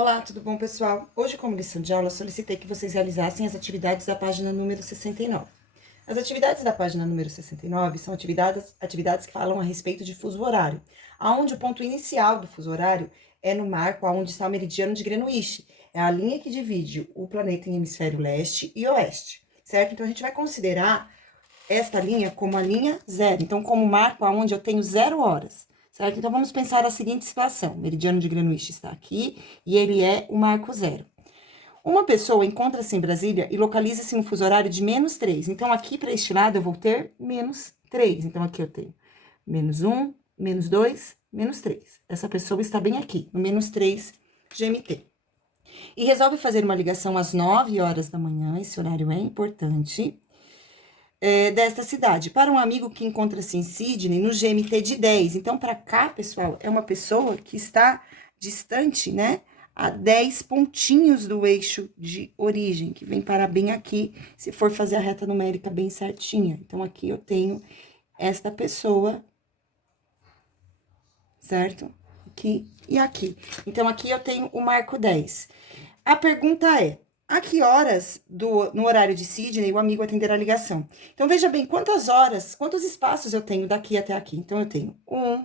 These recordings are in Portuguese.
Olá, tudo bom, pessoal? Hoje, como lição de aula, solicitei que vocês realizassem as atividades da página número 69. As atividades da página número 69 são atividades que falam a respeito de fuso horário, aonde o ponto inicial do fuso horário é no marco aonde está o meridiano de Greenwich. É a linha que divide o planeta em hemisfério leste e oeste, certo? Então, a gente vai considerar esta linha como a linha zero. Então, como marco aonde eu tenho 0 horas, certo? Então, vamos pensar a seguinte situação. O meridiano de Greenwich está aqui e ele é o marco zero. Uma pessoa encontra-se em Brasília e localiza-se em um fuso horário de -3. Então, aqui para este lado eu vou ter -3. Então, aqui eu tenho -1, -2, -3. Essa pessoa está bem aqui, no -3 GMT. E resolve fazer uma ligação às 9 horas da manhã, esse horário é importante, desta cidade, para um amigo que encontra-se em Sydney, no GMT de 10. Então, para cá, pessoal, é uma pessoa que está distante, né? A 10 pontinhos do eixo de origem, que vem parar bem aqui, se for fazer a reta numérica bem certinha. Então, aqui eu tenho esta pessoa, certo? Aqui e aqui. Então, aqui eu tenho o marco 10. A pergunta é: a que horas no horário de Sydney o amigo atenderá a ligação? Então, veja bem, quantas horas, quantos espaços eu tenho daqui até aqui? Então, eu tenho 1,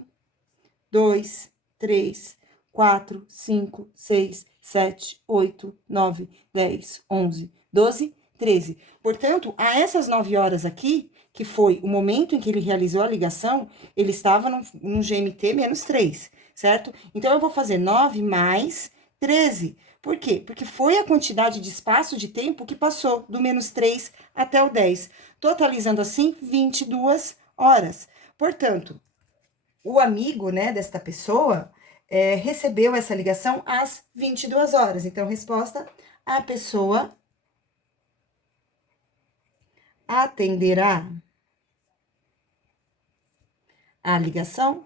2, 3, 4, 5, 6, 7, 8, 9, 10, 11, 12, 13. Portanto, a essas 9 horas aqui, que foi o momento em que ele realizou a ligação, ele estava no GMT -3, certo? Então, eu vou fazer 9 mais 13. Por quê? Porque foi a quantidade de espaço de tempo que passou do -3 até o 10, totalizando assim 22 horas. Portanto, o amigo, né, desta pessoa, recebeu essa ligação às 22 horas. Então, resposta: a pessoa atenderá a ligação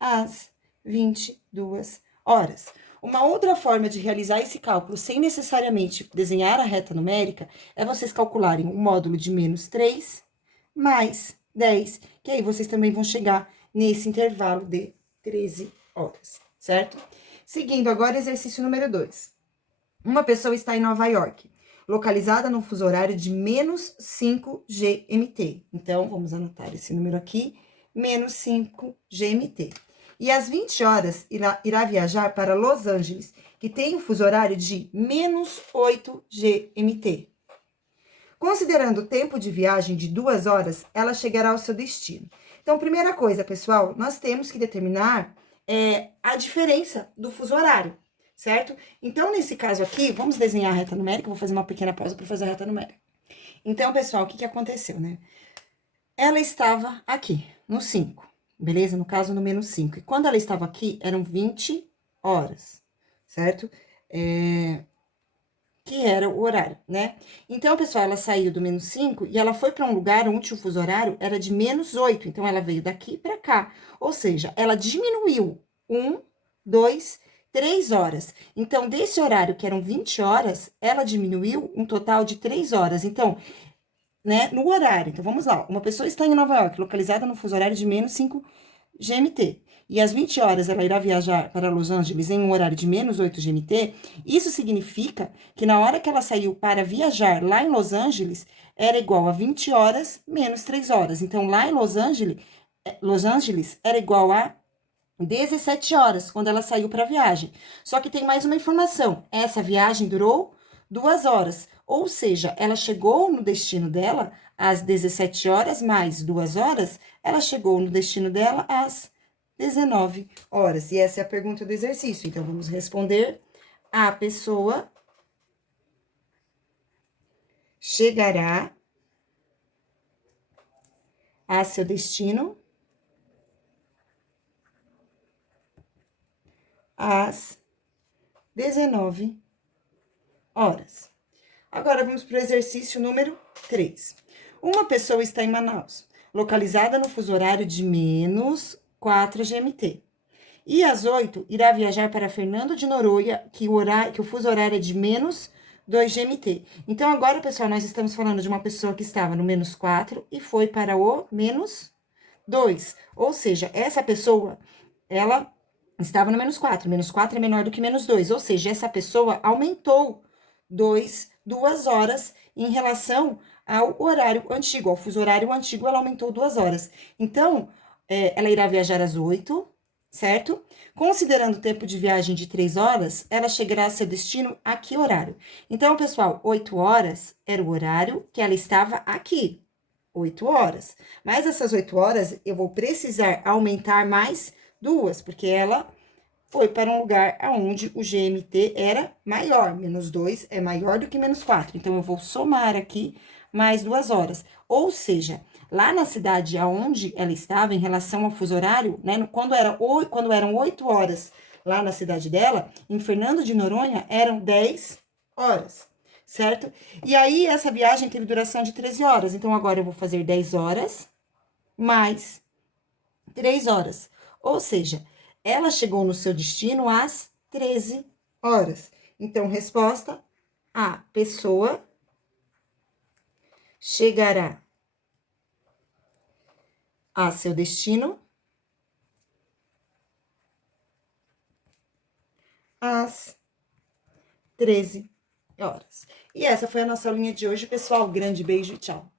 às 22 horas. Uma outra forma de realizar esse cálculo sem necessariamente desenhar a reta numérica é vocês calcularem o módulo de -3 mais 10, que aí vocês também vão chegar nesse intervalo de 13 horas, certo? Seguindo agora, exercício número 2. Uma pessoa está em Nova York, localizada no fuso horário de -5 GMT. Então, vamos anotar esse número aqui, -5 GMT. E às 20 horas irá viajar para Los Angeles, que tem um fuso horário de -8 GMT. Considerando o tempo de viagem de 2 horas, ela chegará ao seu destino. Então, primeira coisa, pessoal, nós temos que determinar a diferença do fuso horário, certo? Então, nesse caso aqui, vamos desenhar a reta numérica. Vou fazer uma pequena pausa para fazer a reta numérica. Então, pessoal, o que aconteceu, né? Ela estava aqui, no 5, beleza? No caso, no -5. E quando ela estava aqui, eram 20 horas, certo? Que era o horário, né? Então, pessoal, ela saiu do -5 e ela foi para um lugar onde o fuso horário era de -8. Então, ela veio daqui para cá. Ou seja, ela diminuiu 1, 2, 3 horas. Então, desse horário, que eram 20 horas, ela diminuiu um total de 3 horas. Então, né, no horário. Então, vamos lá. Uma pessoa está em Nova York, localizada no fuso horário de -5 GMT. E às 20 horas ela irá viajar para Los Angeles em um horário de -8 GMT. Isso significa que na hora que ela saiu para viajar lá em Los Angeles, era igual a 20 horas menos 3 horas. Então, lá em Los Angeles era igual a 17 horas, quando ela saiu para a viagem. Só que tem mais uma informação. Essa viagem durou 2 horas. Ou seja, ela chegou no destino dela às 17 horas, mais 2 horas, ela chegou no destino dela às 19 horas. E essa é a pergunta do exercício. Então, vamos responder: a pessoa chegará a seu destino às 19 horas. Agora, vamos para o exercício número 3. Uma pessoa está em Manaus, localizada no fuso horário de -4 GMT. E às 8, irá viajar para Fernando de Noronha, que o fuso horário é de -2 GMT. Então, agora, pessoal, nós estamos falando de uma pessoa que estava no -4 e foi para o -2. Ou seja, essa pessoa, ela estava no -4. -4 é menor do que -2, ou seja, essa pessoa aumentou 2 horas em relação ao horário antigo, ao fuso horário antigo, ela aumentou 2 horas. Então, ela irá viajar às 8, certo? Considerando o tempo de viagem de 3 horas, ela chegará a seu destino a que horário? Então, pessoal, 8 horas era o horário que ela estava aqui. 8 horas. Mas essas 8 horas eu vou precisar aumentar mais 2, porque ela foi para um lugar onde o GMT era maior. -2 é maior do que -4. Então, eu vou somar aqui mais 2 horas. Ou seja, lá na cidade aonde ela estava, em relação ao fuso horário, né? Quando eram 8 horas lá na cidade dela, em Fernando de Noronha, eram 10 horas, certo? E aí, essa viagem teve duração de 13 horas. Então, agora eu vou fazer 10 horas mais 3 horas. Ou seja, ela chegou no seu destino às 13 horas. Então, resposta: a pessoa chegará a seu destino às 13 horas. E essa foi a nossa aulinha de hoje, pessoal. Grande beijo e tchau.